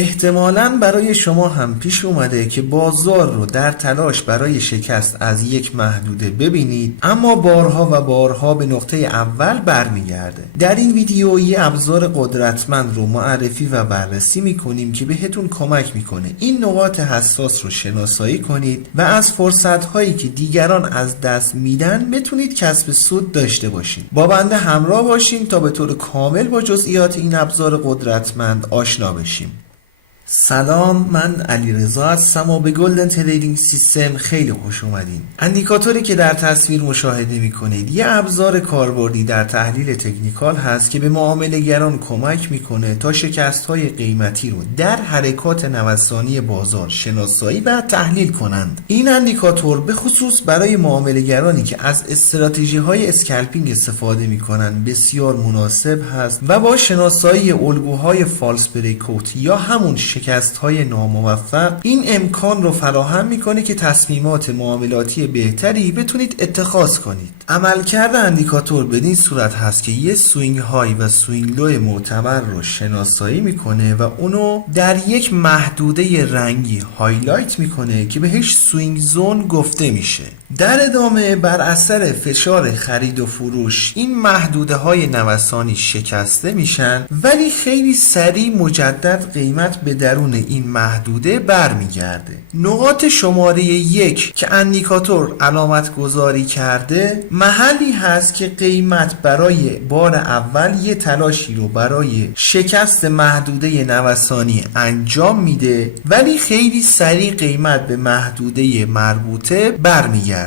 احتمالاً برای شما هم پیش اومده که بازار رو در تلاش برای شکست از یک محدوده ببینید اما بارها و بارها به نقطه اول برمیگرده. در این ویدیو یه ابزار قدرتمند رو معرفی و بررسی میکنیم که بهتون کمک میکنه این نقاط حساس رو شناسایی کنید و از فرصت‌هایی که دیگران از دست میدن بتونید کسب سود داشته باشین. با بنده همراه باشین تا به طور کامل با جزئیات این ابزار قدرتمند آشنا بشیم. سلام، من علیرضا هستم و به گلدن تریدینگ سیستم خیلی خوش اومدین. اندیکاتوری که در تصویر مشاهده میکنید یه ابزار کاربردی در تحلیل تکنیکال هست که به معامله‌گران کمک میکنه تا شکست‌های قیمتی رو در حرکات نوسانی بازار شناسایی و تحلیل کنند. این اندیکاتور به خصوص برای معامله‌گرانی که از استراتژی‌های اسکالپینگ استفاده میکنن بسیار مناسب هست و با شناسایی الگوهای فالس بریکوت یا همون شکست‌های ناموفق این امکان رو فراهم میکنه که تصمیمات معاملاتی بهتری بتونید اتخاذ کنید. عملکرد اندیکاتور بدین صورت هست که یه سوینگ های و سوینگ لو معتبر رو شناسایی میکنه و اونو در یک محدوده رنگی هایلایت میکنه که بهش سوینگ زون گفته میشه. در ادامه بر اثر فشار خرید و فروش این محدوده های نوسانی شکسته میشن ولی خیلی سریع مجدد قیمت به درون این محدوده برمیگرده. نقاط شماره 1 که اندیکاتور علامت گذاری کرده محلی هست که قیمت برای بار اول یه تلاشی رو برای شکست محدوده نوسانی انجام میده ولی خیلی سریع قیمت به محدوده مربوطه برمیگرده.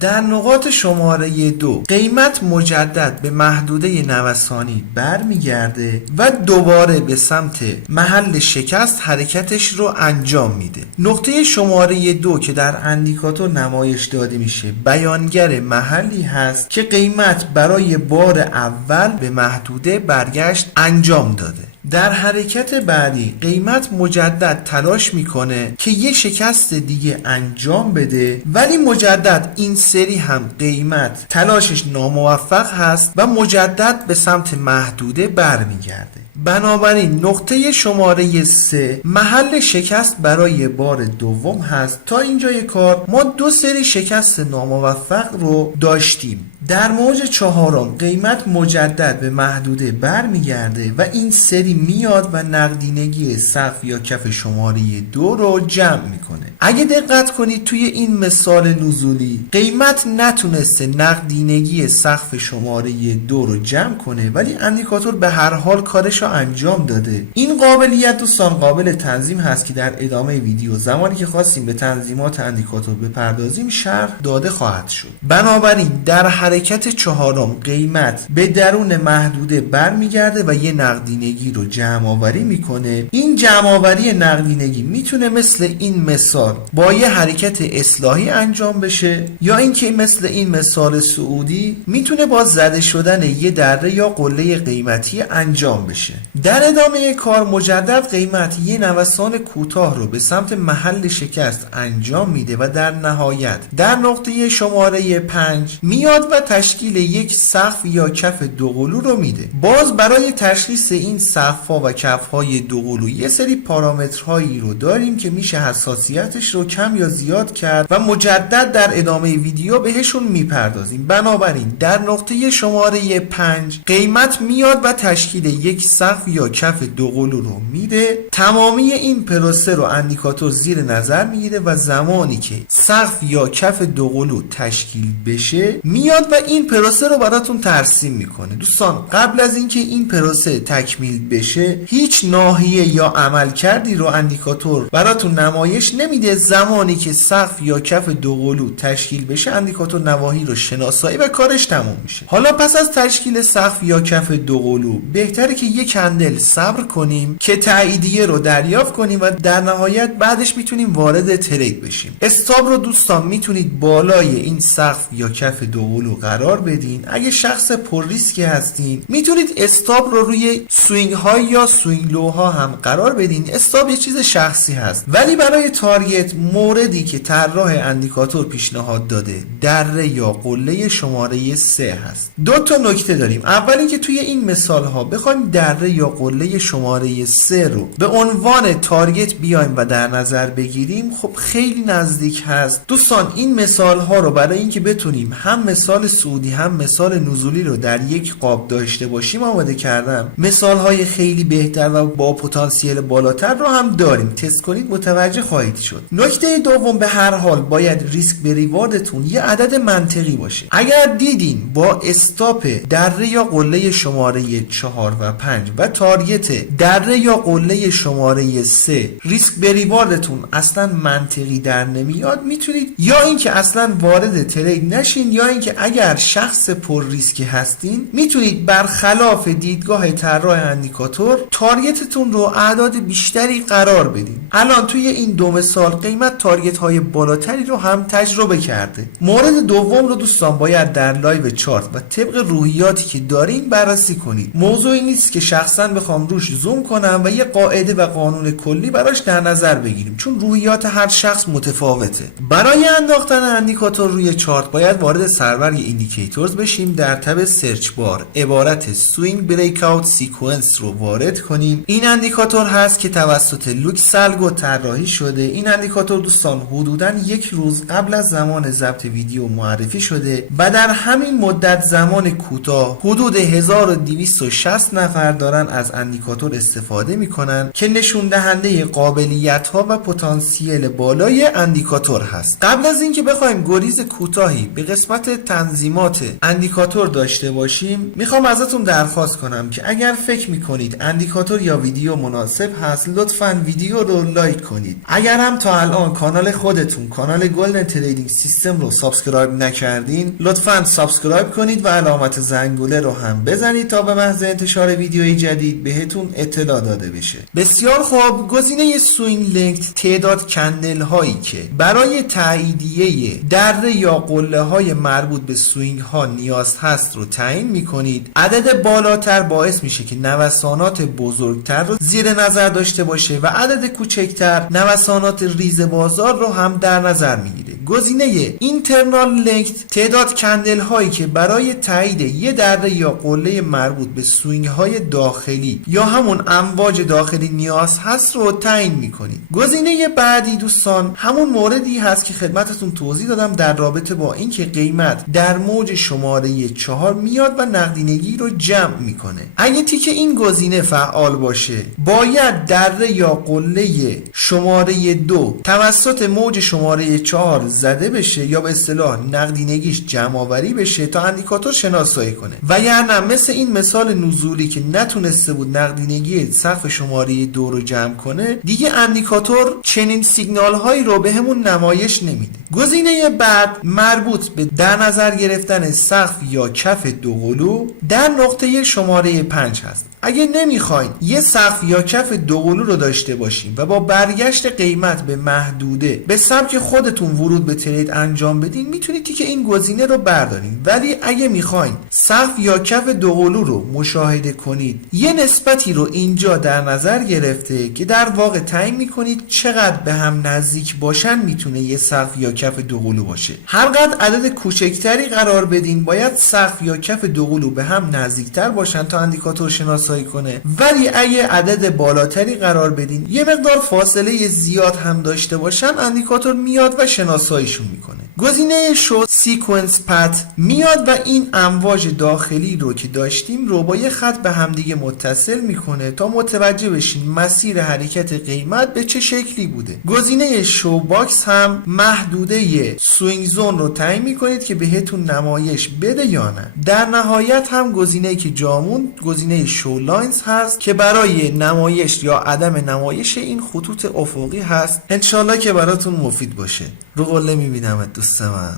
در نقاط شماره 2 قیمت مجدد به محدوده نوسانی برمیگرده و دوباره به سمت محل شکست حرکتش رو انجام میده. نقطه شماره 2 که در اندیکاتور نمایش داده میشه بیانگر محلی هست که قیمت برای بار اول به محدوده برگشت انجام داده. در حرکت بعدی قیمت مجدد تلاش میکنه که یه شکست دیگه انجام بده ولی مجدد این سری هم قیمت تلاشش ناموفق هست و مجدد به سمت محدوده برمیگرده. بنابراین نقطه شماره 3 محل شکست برای بار دوم هست. تا اینجای کار ما دو سری شکست ناموفق رو داشتیم. در موج چهارم قیمت مجدد به محدوده برمیگرده و این سری میاد و نقدینگی سقف یا کف شماره 2 رو جمع میکنه. اگه دقت کنید توی این مثال نزولی قیمت نتونسته نقدینگی سقف شماره 2 رو جمع کنه ولی اندیکاتور به هر حال کارش رو انجام داده. این قابلیت دوستان قابل تنظیم هست که در ادامه ویدیو زمانی که خواستیم به تنظیمات اندیکاتور بپردازیم شرح داده خواهد شد. بنابراین در حرکت چهارم قیمت به درون محدوده برمیگرده و یه نقدینگی رو جمع آوری میکنه. این جمع آوری نقدینگی میتونه مثل این مثال با یه حرکت اصلاحی انجام بشه یا اینکه مثل این مثال سعودی میتونه با زده شدن یه دره یا قله قیمتی انجام بشه. در ادامه کار مجدد قیمت یه نوسان کوتاه رو به سمت محل شکست انجام میده و در نهایت در نقطه شماره 5 میاد و تشکیل یک سقف یا کف دوقلو رو میده. باز برای تشخیص این سقف‌ها و کف‌های دوقلو یه سری پارامترهایی رو داریم که میشه حساسیتش رو کم یا زیاد کرد و مجدد در ادامه ویدیو بهشون میپردازیم. بنابراین در نقطه شماره 5 قیمت میاد و تشکیل یک سقف یا کف دوقلو رو میده. تمامی این پروسه رو اندیکاتور زیر نظر میگیره و زمانی که سقف یا کف دوقلو تشکیل بشه میاد و این پروسه رو براتون ترسیم میکنه. دوستان قبل از اینکه این پروسه تکمیل بشه هیچ ناحیه یا عملکردی رو اندیکاتور براتون نمایش نمیده. زمانی که سقف یا کف دوقلو تشکیل بشه اندیکاتور نواحی رو شناسایی و کارش تموم میشه. حالا پس از تشکیل سقف یا کف دوقلو بهتره که یک کندل صبر کنیم که تاییدیه رو دریافت کنیم و در نهایت بعدش میتونیم وارد ترید بشیم. استاپ رو دوستان میتونید بالای این سقف یا کف دوقلو قرار بدین. اگه شخص پر ریسکی هستین میتونید استاپ رو روی سوینگ های یا سوینگ لو ها هم قرار بدین. استاپ یه چیز شخصی هست، ولی برای تارگت موردی که طراح اندیکاتور پیشنهاد داده دره یا قله شماره 3 هست. دو تا نکته داریم. اول اینکه توی این مثال ها بخوایم دره یا قله شماره 3 رو به عنوان تارگت بیایم و در نظر بگیریم، خب خیلی نزدیک هست. دوستان این مثال ها رو برای اینکه بتونیم هم مثال صعودی هم مثال نزولی رو در یک قاب داشته باشیم آماده کردم. مثال های خیلی بهتر و با پتانسیل بالاتر رو هم داریم. تست کنید متوجه خواهید شد. نکته دوم، به هر حال باید ریسک به ریواردتون یه عدد منطقی باشه. اگر دیدین با استاپ دره یا قله شماره 4 و 5 و تارگت دره یا قله شماره 3 ریسک به ریواردتون اصلا منطقی در نمیاد، میتونید یا اینکه اصلا وارد ترید نشین، یا اینکه اگر شخص پر ریسکی هستین میتونید برخلاف دیدگاه طراح اندیکاتور تارگتتون رو اعداد بیشتری قرار بدین. الان توی این دو مثال قیمت تارگت های بالاتری رو هم تجربه کرده. مورد دوم رو دوستان باید در لایو چارت و طبق روحیاتی که دارین بررسی کنید. موضوعی نیست که شخصا بخوام روش زوم کنم و یه قاعده و قانون کلی براش در نظر بگیریم، چون روحیات هر شخص متفاوته. برای انداختن اندیکاتور روی چارت باید وارد سرور ایندیکیتورز بشیم. در تب سرچ بار عبارت سوینگ بریکاوت سیکونس رو وارد کنیم. این اندیکاتور هست که توسط لوکسالگو طراحی شده. این اندیکاتور دوستان حدوداً یک روز قبل از زمان ضبط ویدیو معرفی شده و در همین مدت زمان کوتاه حدود 1260 نفر دارن از اندیکاتور استفاده میکنن که نشون دهنده قابلیت ها و پتانسیل بالای اندیکاتور هست. قبل از اینکه بخوایم گریز کوتاهی به قسمت تنظیمات اندیکاتور داشته باشیم، میخوام ازتون درخواست کنم که اگر فکر میکنید اندیکاتور یا ویدیو مناسب هست لطفاً ویدیو رو لایک کنید. اگر هم تا الان کانال خودتون کانال گلدن تریدینگ سیستم رو سابسکرایب نکردین لطفاً سابسکرایب کنید و علامت زنگوله رو هم بزنید تا به محض انتشار ویدیوی جدید بهتون اطلاع داده بشه. بسیار خوب، گزینه سوینگ لنگت تعداد کندل هایی که برای تاییدیه دره یا قله های مربوط به سوینگ ها نیاز هست رو تعیین میکنید. عدد بالاتر باعث میشه که نوسانات بزرگتر رو زیر نظر داشته باشه و عدد کوچکتر نوسانات ریز بازار رو هم در نظر میگیره. گزینه اینترنال لنگت تعداد کندل هایی که برای تایید یه دره یا قله مربوط به سوینگ های داخلی یا همون امواج داخلی نیاز هست رو تعیین میکنید. گزینه بعدی دوستان همون موردی هست که خدمتتون توضیح دادم در رابطه با اینکه قیمت در موج شماره 4 میاد و نقدینگی رو جمع میکنه. اگه تیک این گزینه فعال باشه باید دره یا قله شماره 2 توسط موج شماره 4 زده بشه یا به اصطلاح نقدینگیش جمع آوری بشه تا اندیکاتور شناسایی کنه. و یعنی مثل این مثال نزولی که نتونسته بود نقدینگی سقف شماره 2 رو جمع کنه، دیگه اندیکاتور چنین سیگنال هایی رو به همون نمایش نمیده. گزینه بعد مربوط به در نظر گرفتن سقف یا کف دو قلو در نقطه شماره 5 هست. اگه نمیخواین یه سقف یا کف دو قلو رو داشته باشین و با برگشت قیمت به محدوده به سبک خودتون ورود به ترید انجام بدین، میتونید که این گزینه رو بردارین. ولی اگه میخواین سقف یا کف دو قلو رو مشاهده کنید، یه نسبتی رو اینجا در نظر گرفته که در واقع تعیین میکنید چقدر به هم نزدیک باشن میتونه یه سقف یا کف دو قلو باشه. هر قدر عدد کوچکتری قرار بدین باید سقف یا کف دو قلو به هم نزدیکتر باشن تا اندیکاتور شناسایی کنه. ولی اگه عدد بالاتری قرار بدین یه مقدار فاصله زیاد هم داشته باشن اندیکاتور میاد و شناساییشون میکنه. گزینه شو سیکونس پت میاد و این امواج داخلی رو که داشتیم رو با یه خط به همدیگه متصل میکنه تا متوجه بشین مسیر حرکت قیمت به چه شکلی بوده. گزینه شو باکس هم محدوده سوینگ زون رو تعیین میکنید که بهتون نمایش بده یا نه. در نهایت هم گزینه‌ای که جامون گزینه شو لاینز هست که برای نمایش یا عدم نمایش این خطوط افقی هست. انشالله که براتون مفید باشه. رو قله میبینمت دوست من.